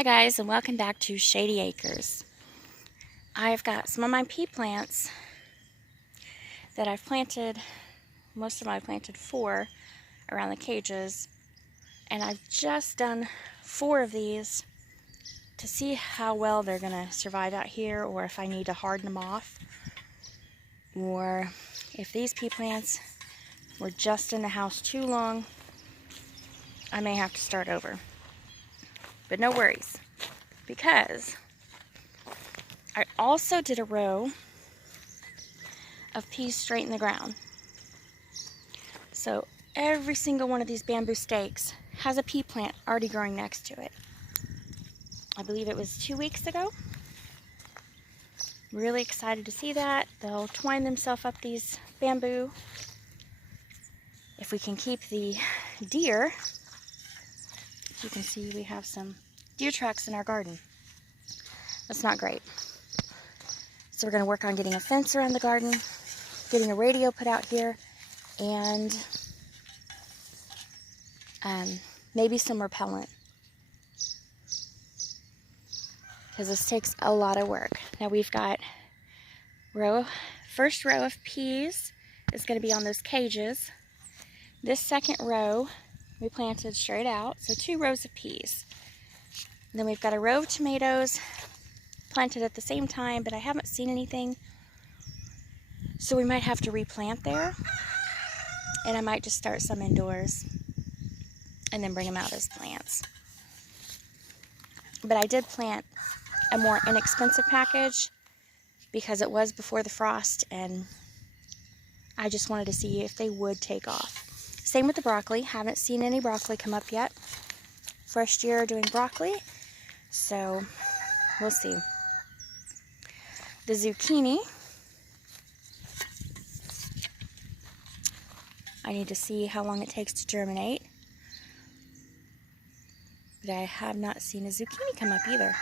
Hi guys, and welcome back to Shay-D Acres. I've got some of my pea plants that I've planted. Most of them I planted 4 around the cages, and I've just done 4 of these to see how well they're going to survive out here, or if I need to harden them off, or if these pea plants were just in the house too long, I may have to start over. But no worries, because I also did a row of peas straight in the ground. So every single one of these bamboo stakes has a pea plant already growing next to it. I believe it was 2 weeks ago. Really excited to see that. They'll twine themselves up these bamboo. If we can keep the deer, as you can see, we have some deer tracks in our garden. That's not great. So we're going to work on getting a fence around the garden, getting a radio put out here, and maybe some repellent, because this takes a lot of work. Now we've got first row of peas is going to be on those cages. This second row we planted straight out, so 2 rows of peas. And then we've got a row of tomatoes planted at the same time, but I haven't seen anything, so we might have to replant there, and I might just start some indoors and then bring them out as plants. But I did plant a more inexpensive package because it was before the frost, and I just wanted to see if they would take off. Same with the broccoli. Haven't seen any broccoli come up yet. First year doing broccoli, so we'll see. The zucchini, I need to see how long it takes to germinate. But I have not seen a zucchini come up either.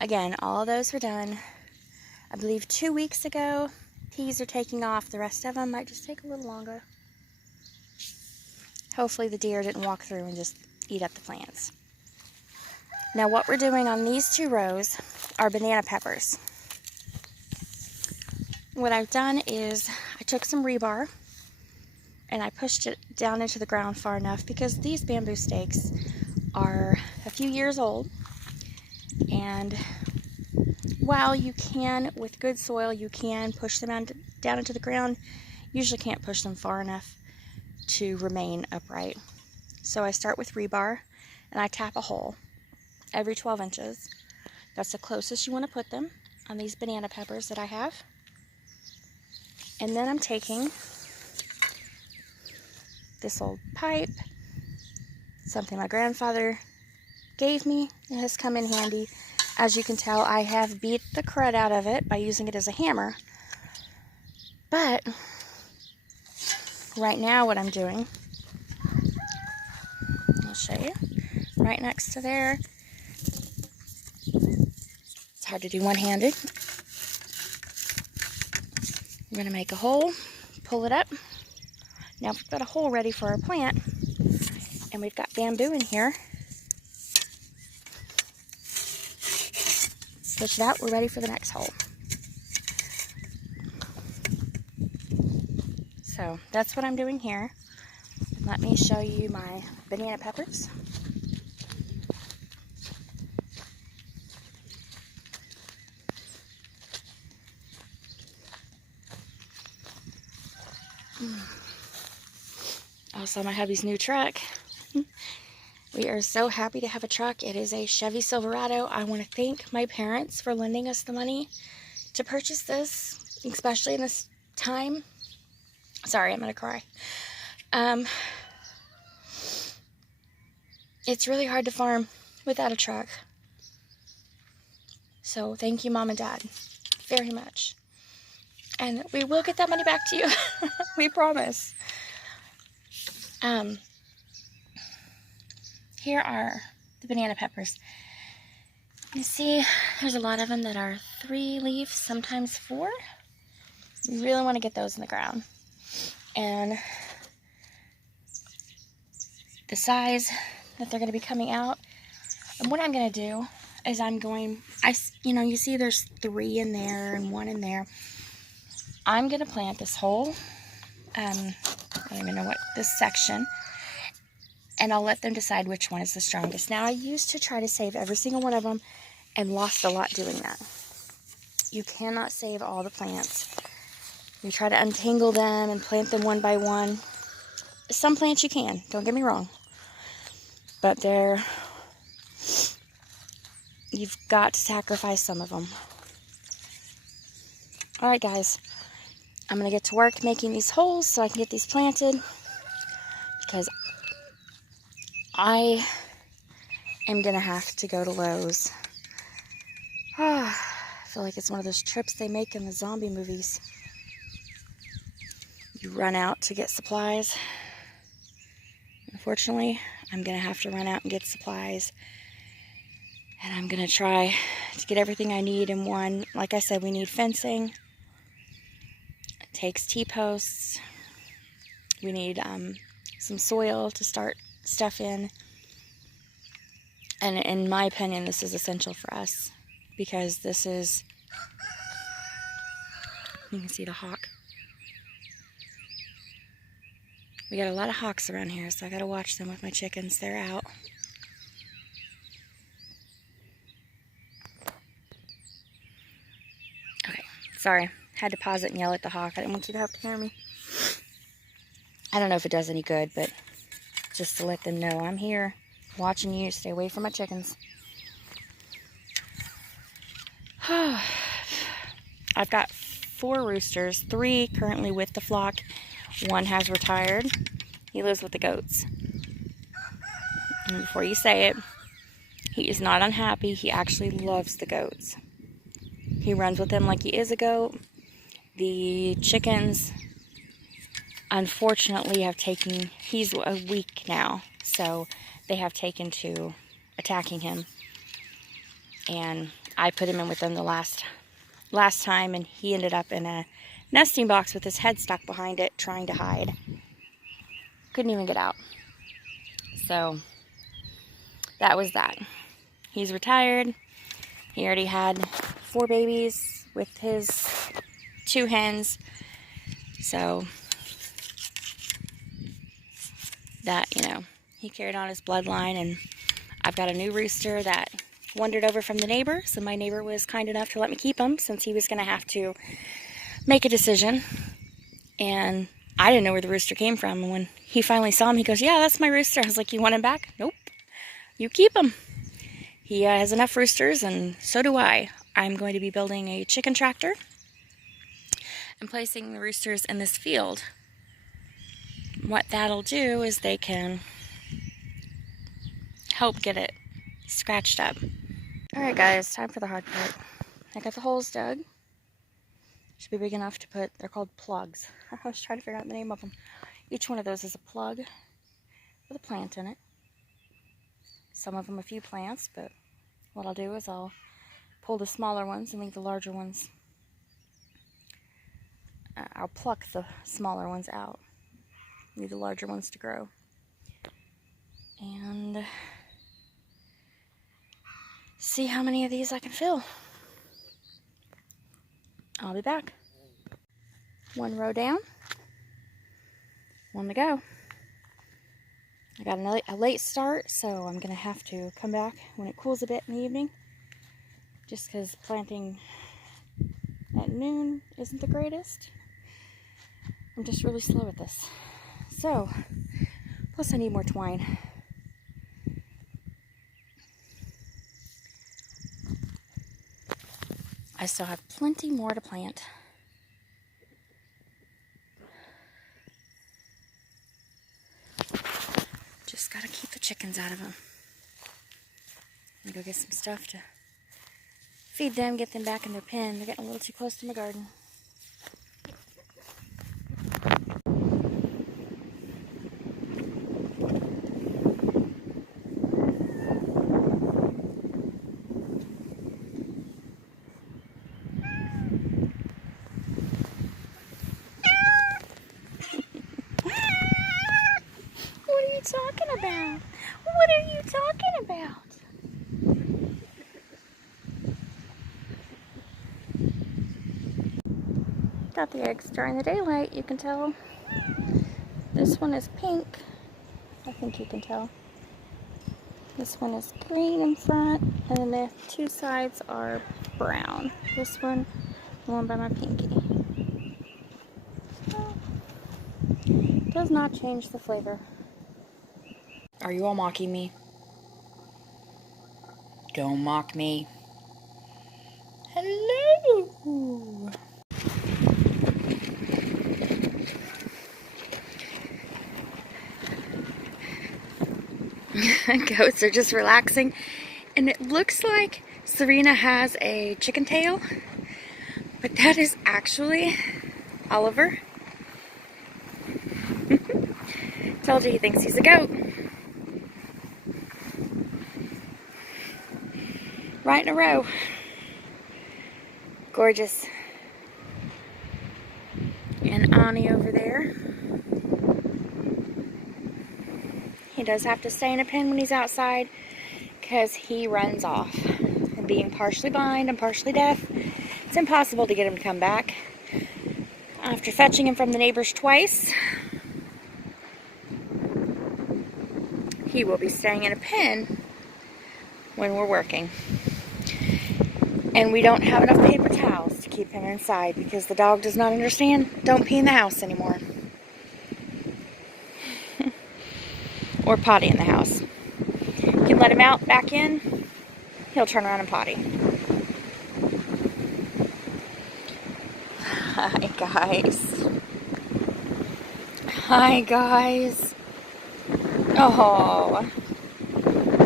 Again, all of those were done, I believe, 2 weeks ago. Peas are taking off. The rest of them might just take a little longer. Hopefully the deer didn't walk through and just eat up the plants. Now what we're doing on these 2 rows are banana peppers. What I've done is I took some rebar and I pushed it down into the ground far enough, because these bamboo stakes are a few years old, and while you can, with good soil, you can push them down into the ground, you usually can't push them far enough to remain upright. So I start with rebar and I tap a hole every 12 inches. That's the closest you want to put them on these banana peppers that I have. And then I'm taking this old pipe, something my grandfather gave me. It has come in handy. As you can tell, I have beat the crud out of it by using it as a hammer. But right now what I'm doing, I'll show you, right next to there. It's hard to do one-handed. I'm going to make a hole, pull it up. Now we've got a hole ready for our plant, and we've got bamboo in here. Push it out, we're ready for the next hole. So that's what I'm doing here. Let me show you my banana peppers. Also, my hubby's new truck. We are so happy to have a truck. It is a Chevy Silverado. I want to thank my parents for lending us the money to purchase this, especially in this time. Sorry, I'm going to cry. It's really hard to farm without a truck. So thank you, Mom and Dad, very much. And we will get that money back to you. We promise. Here are the banana peppers. You see, there's a lot of them that are 3 leaves, sometimes 4. You really want to get those in the ground. And the size that they're going to be coming out And what I'm going to do is you see there's 3 in there and 1 in there. I'm going to plant this whole, I don't even know what, this section. And I'll let them decide which one is the strongest. Now, I used to try to save every single one of them and lost a lot doing that. You cannot save all the plants. You try to untangle them and plant them one by one. Some plants you can, don't get me wrong. But you've got to sacrifice some of them. Alright guys, I'm going to get to work making these holes so I can get these planted. Because I am going to have to go to Lowe's. I feel like it's one of those trips they make in the zombie movies. You run out to get supplies. Unfortunately, I'm going to have to run out and get supplies. And I'm going to try to get everything I need in one. Like I said, we need fencing. It takes T-posts. We need some soil to start stuff in. And in my opinion, this is essential for us. Because this is... You can see the hawk. We got a lot of hawks around here, so I got to watch them with my chickens. They're out. Okay, sorry. Had to pause it and yell at the hawk. I didn't want you to have to hear me. I don't know if it does any good, but just to let them know I'm here watching you. Stay away from my chickens. I've got 4 roosters, 3 currently with the flock. 1 has retired. He lives with the goats. And before you say it, he is not unhappy. He actually loves the goats. He runs with them like he is a goat. The chickens, unfortunately, have taken... He's a week now, so they have taken to attacking him. And I put him in with them the last time, and he ended up in a nesting box with his head stuck behind it, trying to hide. Couldn't even get out. So, that was that. He's retired. He already had 4 babies with his 2 hens. So, that, he carried on his bloodline, and I've got a new rooster that wandered over from the neighbor, so my neighbor was kind enough to let me keep him since he was going to have to make a decision. And I didn't know where the rooster came from, and when he finally saw him, he goes, "Yeah, that's my rooster." I was like, "You want him back?" "Nope, you keep him. He has enough roosters, and so do I." I'm going to be building a chicken tractor and placing the roosters in this field. What that'll do is they can help get it scratched up. Alright guys, time for the hard part. I got the holes dug. Should be big enough to put, they're called plugs. I was trying to figure out the name of them. Each one of those is a plug with a plant in it. Some of them a few plants, but what I'll do is I'll pull the smaller ones and leave the larger ones. I'll pluck the smaller ones out. Leave the larger ones to grow. And see how many of these I can fill. I'll be back. 1 row down. 1 to go. I got a late start, so I'm going to have to come back when it cools a bit in the evening. Just because planting at noon isn't the greatest. I'm just really slow at this. So, plus I need more twine. I still have plenty more to plant. Just gotta keep the chickens out of them. I'm gonna go get some stuff to feed them, get them back in their pen. They're getting a little too close to my garden. What are you talking about? What are you talking about? got the eggs during the daylight, you can tell. This one is pink. I think you can tell. This one is green in front, and then the two sides are brown. This one, the one by my pinky. Does not change the flavor. Are you all mocking me? Don't mock me. Hello! Goats are just relaxing, and it looks like Serena has a chicken tail, but that is actually Oliver. Told you he thinks he's a goat. Right in a row. Gorgeous. And Ani over there. He does have to stay in a pen when he's outside because he runs off. And being partially blind and partially deaf, it's impossible to get him to come back. After fetching him from the neighbors twice, he will be staying in a pen when we're working. And we don't have enough paper towels to keep him inside because the dog does not understand don't pee in the house anymore. Or potty in the house. You can let him out, back in, he'll turn around and potty. Hi guys. Hi guys. Oh,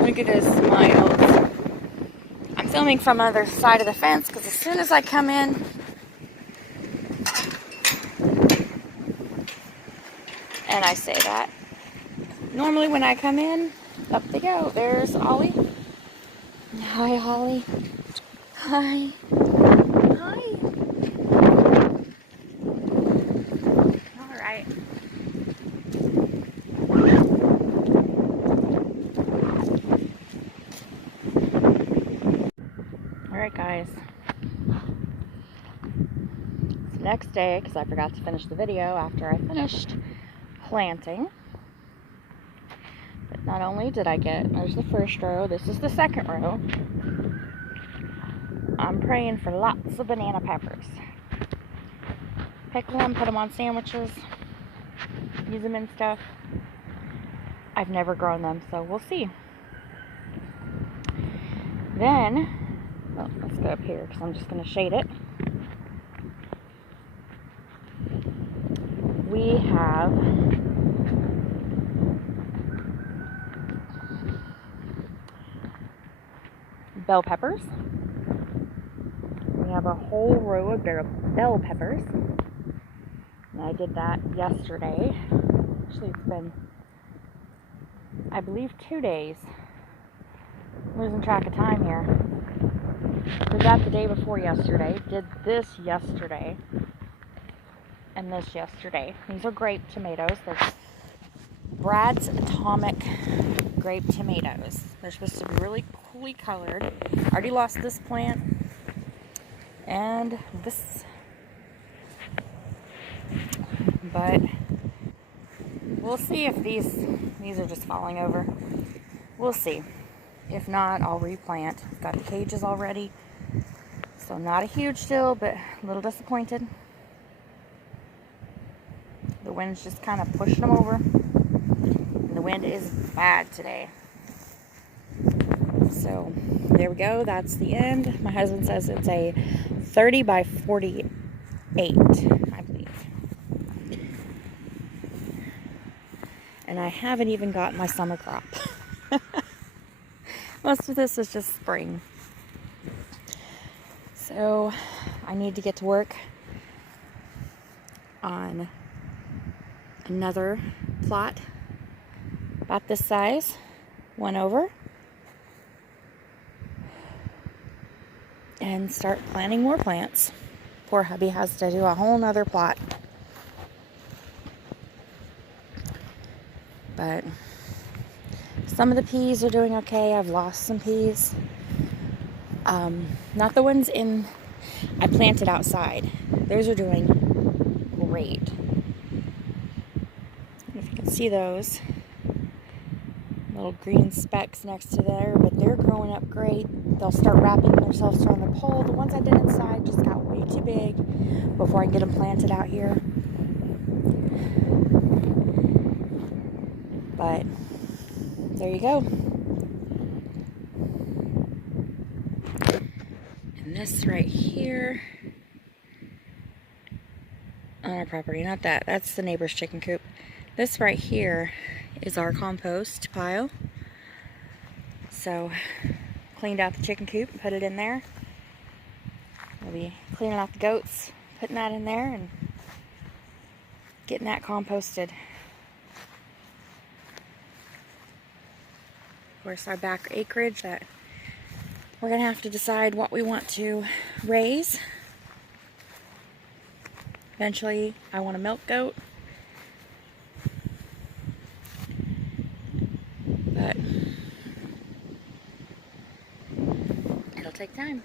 look at his smiles. I'm filming from the other side of the fence because as soon as I come in, and I say that, normally when I come in, up they go. There's Ollie. Hi, Holly. Hi. Hi. Alright. Alright guys. It's the next day because I forgot to finish the video after I finished planting. But not only did I get, there's the first row, this is the second row. I'm praying for lots of banana peppers. Pickle them, put them on sandwiches, use them in stuff. I've never grown them, so we'll see. Then, oh, let's go up here because I'm just going to shade it. We have bell peppers. We have a whole row of bell peppers. And I did that yesterday. Actually, it's been, I believe, 2 days. I'm losing track of time here. Did that the day before yesterday. Did this yesterday. And this yesterday. These are grape tomatoes. They're Brad's Atomic grape tomatoes. They're supposed to be really coolly colored. I already lost this plant. And this. But we'll see if these are just falling over. We'll see. If not, I'll replant. I've got the cages already. So not a huge deal, but a little disappointed. The wind's just kind of pushing them over. And the wind is bad today. So there we go. That's the end. My husband says it's a 30 by 48, I believe. And I haven't even got my summer crop. Most of this is just spring. So I need to get to work on another plot about this size, one over, and start planting more plants. Poor hubby has to do a whole nother plot. But some of the peas are doing okay. I've lost some peas. Not the ones I planted outside. Those are doing great. If you can see those little green specks next to there, but they're growing up great. They'll start wrapping themselves around the pole. The ones I did inside just got way too big before I can get them planted out here. But there you go. And this right here on our property, not that, that's the neighbor's chicken coop. This right here is our compost pile. So cleaned out the chicken coop and put it in there. We'll be cleaning out the goats, putting that in there and getting that composted. Of course, our back acreage that we're gonna have to decide what we want to raise. Eventually, I want a milk goat. But it'll take time.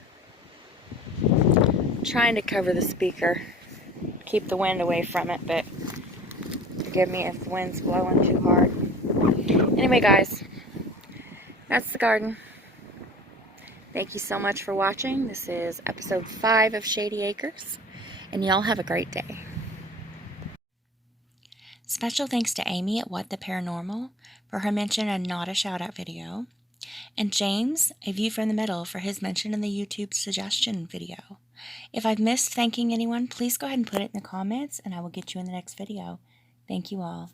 I'm trying to cover the speaker, keep the wind away from it, but forgive me if the wind's blowing too hard. Anyway, guys, that's the garden. Thank you so much for watching. This is episode 5 of Shay-D Acres, and y'all have a great day. Special thanks to Amy at What the Paranormal for her mention and not a shout-out video, and James, A View from the Middle, for his mention in the YouTube suggestion video. If I've missed thanking anyone, please go ahead and put it in the comments, and I will get you in the next video. Thank you all.